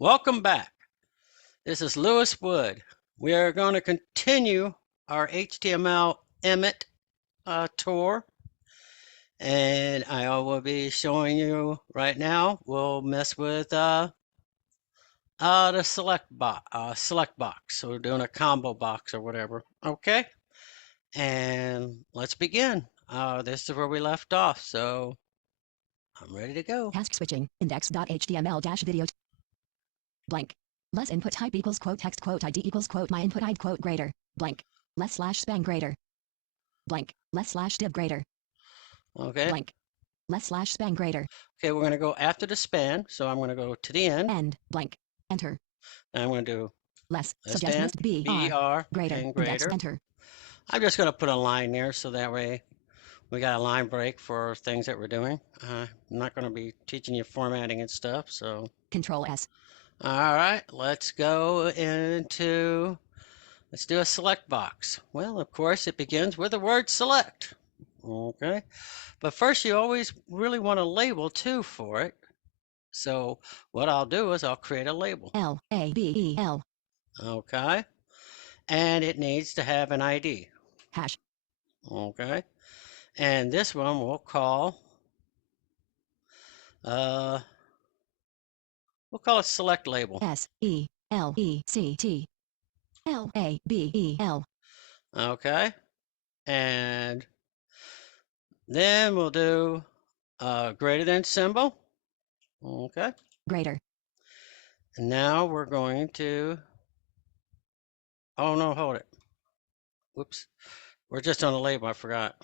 Welcome back. This is Lewis Wood. We are going to continue our HTML Emmet tour, and I will be showing you right now. We'll mess with the select box. So we're doing a combo box or whatever. Okay, and let's begin. This is where we left off, so I'm ready to go. Task switching, index.html-video blank. Less input type equals quote text quote ID equals quote my input ID quote greater blank. Less slash span greater blank. Less slash div greater Okay. blank. Less slash span greater. Okay, we're going to go after the span, so I'm going to go to the end. Blank. Enter. And I'm going to do less suggest list BR greater and index greater. enter. I'm just going to put a line there so that way we got a line break for things that we're doing. I'm not going to be teaching you formatting and stuff, so. Control S. All right, let's go into, let's do a select box. Well, of course, it begins with the word select. Okay, but first you always really want a label too for it. So what I'll do is I'll create a label. L-A-B-E-L. Okay, and it needs to have an ID. Hash. Okay, and this one we'll call it select label. S-E-L-E-C-T-L-A-B-E-L. Okay, and then we'll do greater than symbol. Okay. Greater. And now we're going to, oh no, hold it. Whoops. We're just on the label, I forgot.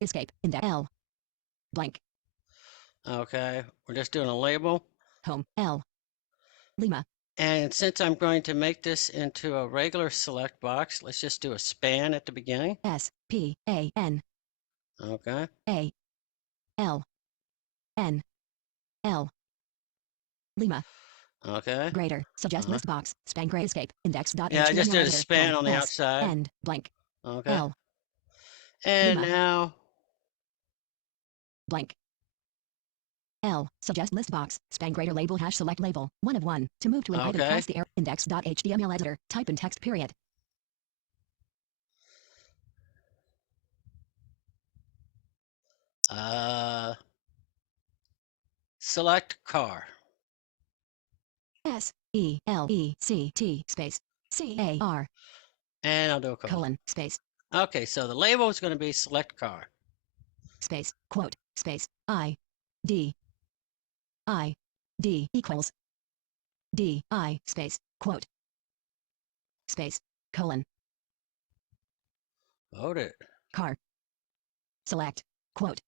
Escape. Index L. Blank. Okay, we're just doing a label. Home. L. Lima. And since I'm going to make this into a regular select box, let's just do a span at the beginning. S-P-A-N. Okay. A-L-N-L. Lima. Okay. Greater. Suggest list box. Span gray escape. Index.html. Yeah, I just did a span on the outside. End. Blank. Okay. L. And Lima. now. Blank. L. Suggest list box. Span greater label hash select label. 1 of 1. To move to an item past the error. Index.html editor. Type in text period. Select car. S-E-L-E-C-T space C-A-R. And I'll do a colon space. Okay, so the label is going to be select car. Space, quote, space, I-D equals D-I space, quote, space, colon. Vote it. Car. Select, quote.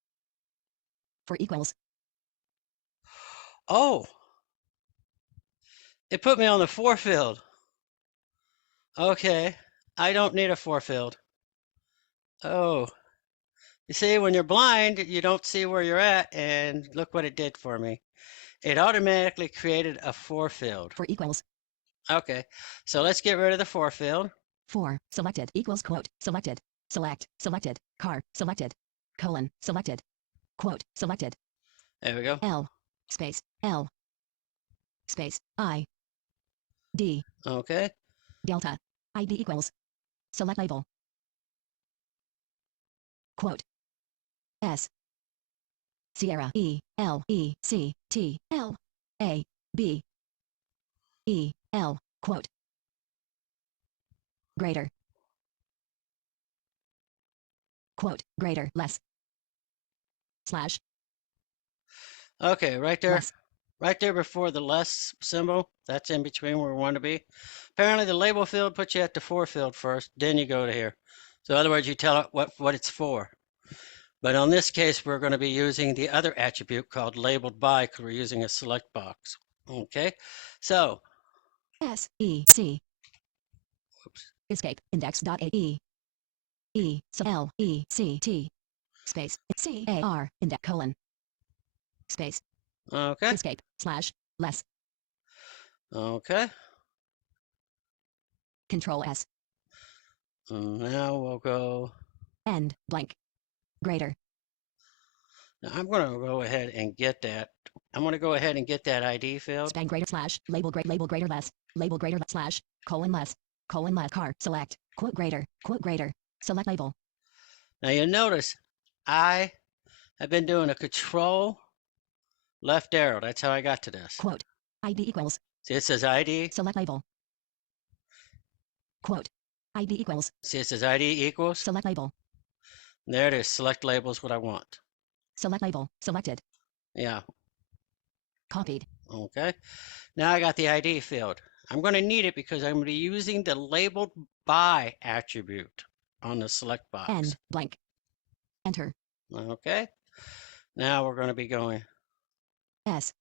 For equals. Oh! It put me on the for field. Okay, I don't need a for field. Oh. You see, when you're blind, you don't see where you're at, and look what it did for me. It automatically created a for field. For equals. Okay, so let's get rid of the for field. For, selected, equals, quote, selected, select, selected, car, selected, colon, selected, quote, selected. There we go. L, space, L, space, I, D. Okay. Delta, ID equals, select label, quote, S, Sierra, E, L, E, C, T, L, A, B, E, L, quote, greater, quote, greater, less, slash. Okay, right there. Less. Right there before the less symbol, that's in between where we want to be. Apparently the label field puts you at the for field first, then you go to here. So in other words, you tell it what it's for. But on this case, we're going to be using the other attribute called labeled by because we're using a select box. Okay, so. S-E-C. Oops. Escape, index.a-e. E-L-E-C-T. Space, C-A-R, index, colon. Space. Okay. Escape, slash, less. Okay. Control S. Now we'll go. End, blank. Greater. Now I'm going to go ahead and get that. I'm going to go ahead and get that ID field. Span greater slash label greater less slash colon less car select quote greater select label. Now you notice I have been doing a control left arrow. That's how I got to this. Quote ID equals. See, it says ID. Select label. Quote ID equals. See, it says ID equals. Select label. There it is. Select label is what I want. Select label. Selected. Yeah. Copied. Okay. Now I got the ID field. I'm going to need it because I'm going to be using the labeled by attribute on the select box. End blank. Enter. Okay. Now we're going to be going SELECT.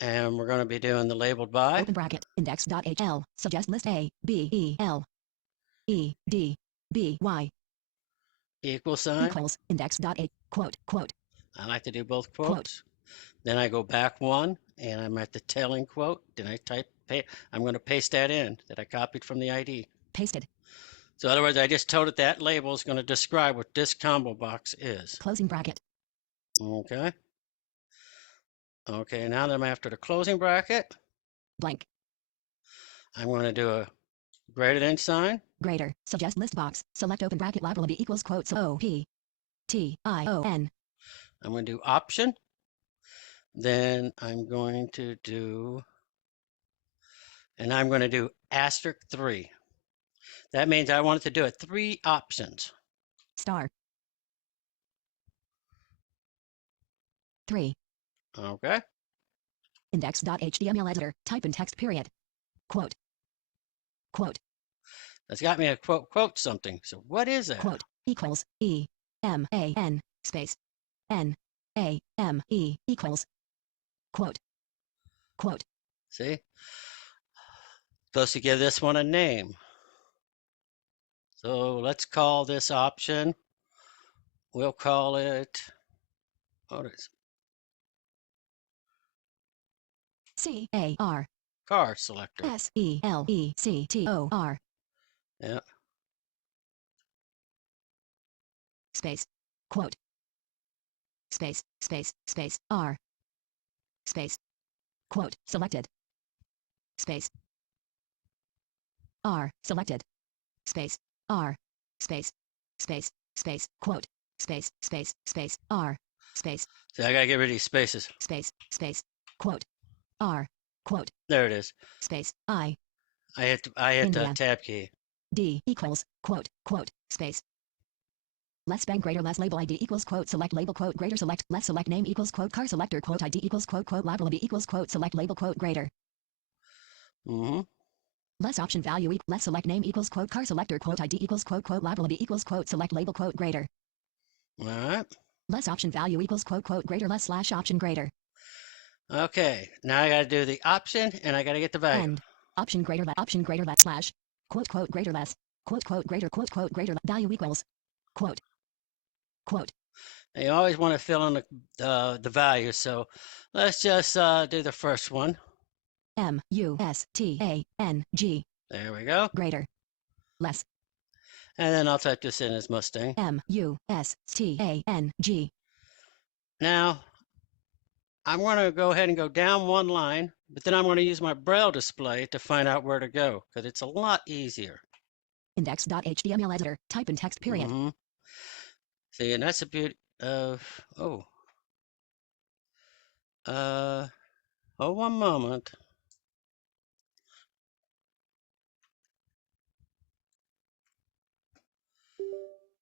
And we're going to be doing the labeled by. Open bracket. Index.hl. Suggest list A, B, E, L, E, D, B, Y. Equal sign. Equals. Index.a. Quote. I like to do both quotes. Then I go back one, and I'm at the tailing quote. Then I I'm going to paste that in that I copied from the ID. Pasted. So in other words, I just told it that label is going to describe what this combo box is. Closing bracket. Okay. Okay, now that I'm after the closing bracket, blank. I'm going to do a greater than sign. Greater. Suggest list box. Select open bracket lateral B equals quotes O P T I O N. I'm going to do option. Then I'm going to do, and I'm going to do asterisk 3. That means I want it to do it 3 options. Star. 3. Okay. Index.html editor. Type in text period. Quote. That's got me a quote something. So what is that? Quote equals E M A N space N A M E equals quote. See? Supposed to give this one a name. So let's call this option. We'll call it, what is it? CAR. Car selector. SELECTOR. Yeah. Space. Quote. Space. R. Space. Quote. Selected. Space. R. Selected. Space. R. Space. Quote. Space. R. Space. So I gotta get rid of these spaces. Space. Quote. R. Quote. There it is. Space. I hit the tab key. D equals quote. Space. Less bang greater less label ID equals quote select label quote greater select less select name equals quote car selector quote ID equals quote lateral B equals quote select label quote greater. Less option value less select name equals quote car selector quote ID equals quote lateral B equals quote select label quote greater. All right. Less option value equals quote greater less slash option greater. Okay. Now I gotta do the option and I gotta get the value. End. Option greater less slash quote greater less quote greater value equals quote. And you always want to fill in the value. So let's just do the first one. MUSTANG. There we go. Greater. Less. And then I'll type this in as Mustang. MUSTANG. Now, I'm going to go ahead and go down one line, but then I'm going to use my Braille display to find out where to go, because it's a lot easier. Index.html editor. Type in text period. See, and that's the beauty of, one moment.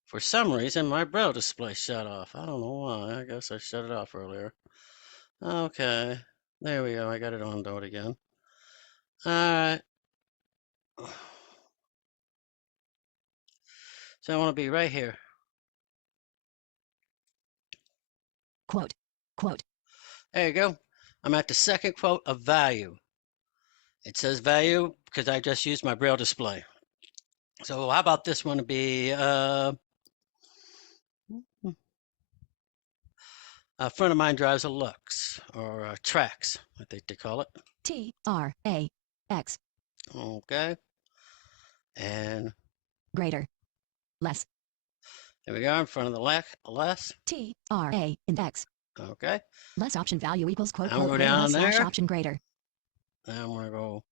For some reason, my Braille display shut off. I don't know why. I guess I shut it off earlier. Okay. There we go. I got it on it again. All right. So I want to be right here. Quote. There you go. I'm at the second quote of value. It says value because I just used my Braille display. So how about this one to be a friend of mine drives a Lux or Trax, I think they call it. TRAX. Okay. And greater. Less. There we go, in front of the less. T R A index. Okay. Less option value equals quote I'm quote gonna go greater down less slash there. option greater. I'm gonna go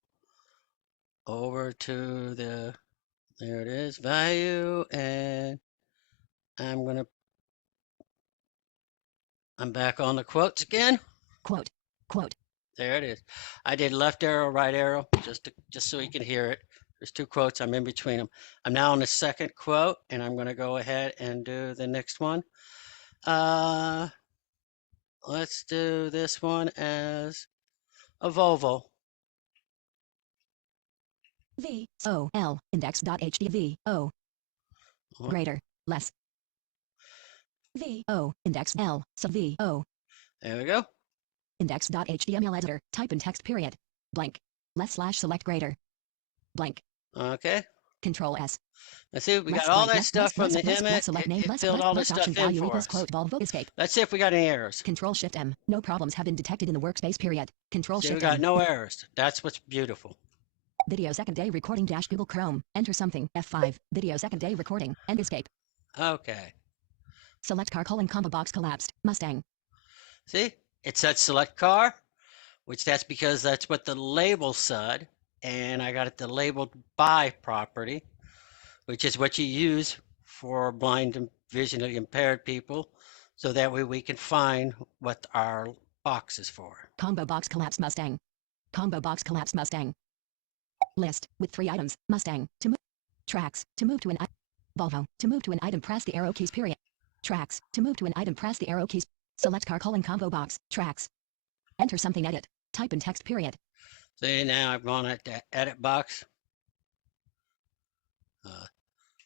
over to the, there it is, value, and I'm back on the quotes again. Quote. Quote. There it is. I did left arrow, right arrow, just so you can hear it. There's two quotes. I'm in between them. I'm now on the second quote, and I'm going to go ahead and do the next one. Let's do this one as a Volvo. VOL index.hdv O greater less VO index L sub VO. There we go. Index.html editor. Type in text period. Blank. Less slash select greater. Blank. Okay. Control S. Let's see, we got Less all blank, that less, stuff less, from less, the less, Emmet. less, select name, It less, filled less, all this less, stuff option in value for equals us. quote Volvo escape. Let's see if we got any errors. Control Shift M. No problems have been detected in the workspace period. Control See, we Shift got M. no errors. That's what's beautiful. Video second day recording dash Google Chrome. Enter something. F5. Video second day recording. End escape. Okay. Select car : ComboBox collapsed. Mustang. See, it said select car, which that's because that's what the label said. And I got it the labeled by property, which is what you use for blind and visually impaired people. So that way we can find what our box is for. ComboBox collapsed Mustang. ComboBox collapsed Mustang. List with 3 items. Mustang to move. Tracks to move to an item. Volvo to move to an item. Press the arrow keys. Period. Tracks to move to an item. Press the arrow keys. Select car : ComboBox. Tracks. Enter something. Edit. Type in text. Period. See, now I've gone at the edit box.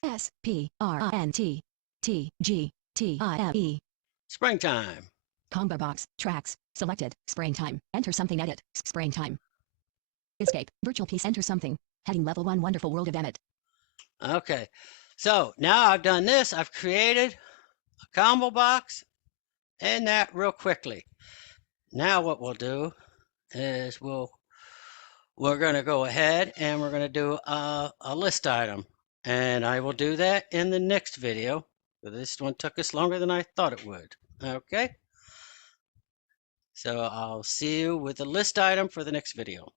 SPRINTTGTIME. Springtime. ComboBox. Tracks. Selected. Springtime. Enter something. Edit. Springtime. Escape. Virtual piece. Enter something. Heading level 1. Wonderful world of Emmet. Okay, so now I've done this. I've created a combo box and that real quickly. Now what we'll do is we're going to go ahead and we're going to do a list item. And I will do that in the next video. This one took us longer than I thought it would. Okay. So I'll see you with the list item for the next video.